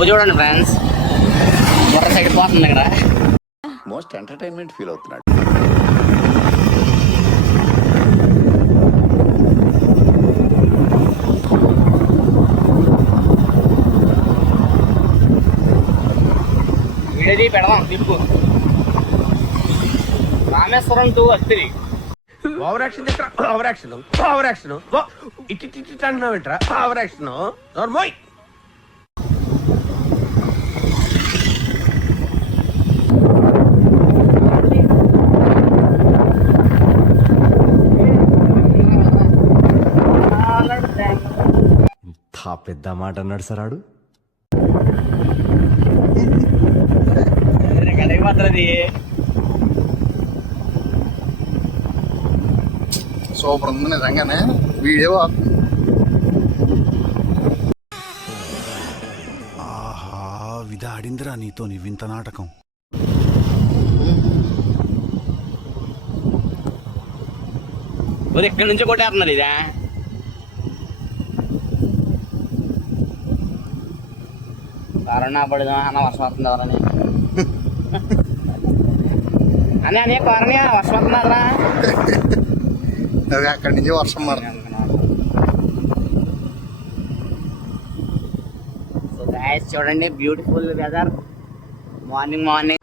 మబ్బు చూడండి ఫ్రెండ్స్, బుర్ర సైడ్ పోతుంది ఇక్కడ. మోస్ట్ ఎంటర్టైన్మెంట్ ఫీల్ అవుతున్నాడు. వీడిది పెడదాం తిప్పు. రామేశ్వరం టు అత్తిరి. Over action over action over action ఇట్టి అంటున్నావు ఏంట్రా? ఓవర్ యాక్షన్ నోర్మోయ్. ఇంత పెద్ద మాట అన్నాడు సార్ ఆడు. కడిగిపోతుంది. సూపర్ ఉంది నిజంగానే వీడియో. ఆహా, విధ ఆడిందిరా నీతో వింత నాటకం. ఇక్కడి నుంచి కొట్టేస్తున్నారు ఇదే. కరోనా పడదా అన్న వర్షం వస్తుంది ఎవరని అని అనే కరోనా వర్షం వస్తున్నారా? అది అక్కడి నుంచి వర్షం మరి. సో గైస్ చూడండి, beautiful weather. Morning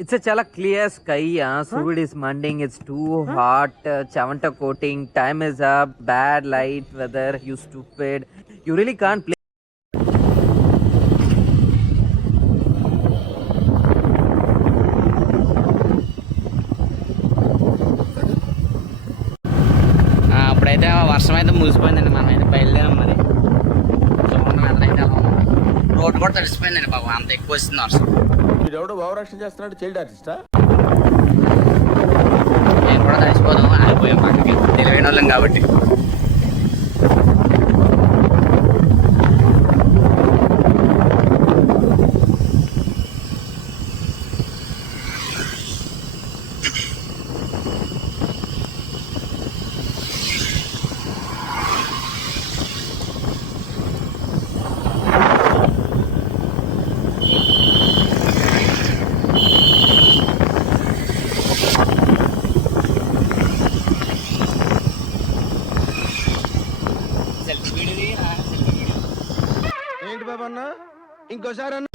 It's a chala clear sky. Sud is manding. It's too hot. Chavanta coating. Time is up. Bad light weather. You stupid. You really can't play. అప్పుడైతే వర్షం అయితే ముగిసిపోయిందండి. మనం అయితే బయలుదేరాం. మరి చూడండి వెదర్ అయితే అలా ఉంది. రోడ్డు కూడా తడిసిపోయిందండి బాబు, అంత ఎక్కువ వస్తుంది వర్షం. వీడెవడో ఓవర్ యాక్షన్ చేస్తున్నాడు, చైల్డ్ ఆర్టిస్టా? నేను కూడా తడిసిపోదాం ఆగిపోయాం పక్కకి, తెలివైన వాళ్ళం కాబట్టి. ఏంటి బాబు అన్న, ఇంకోసారి అన్న.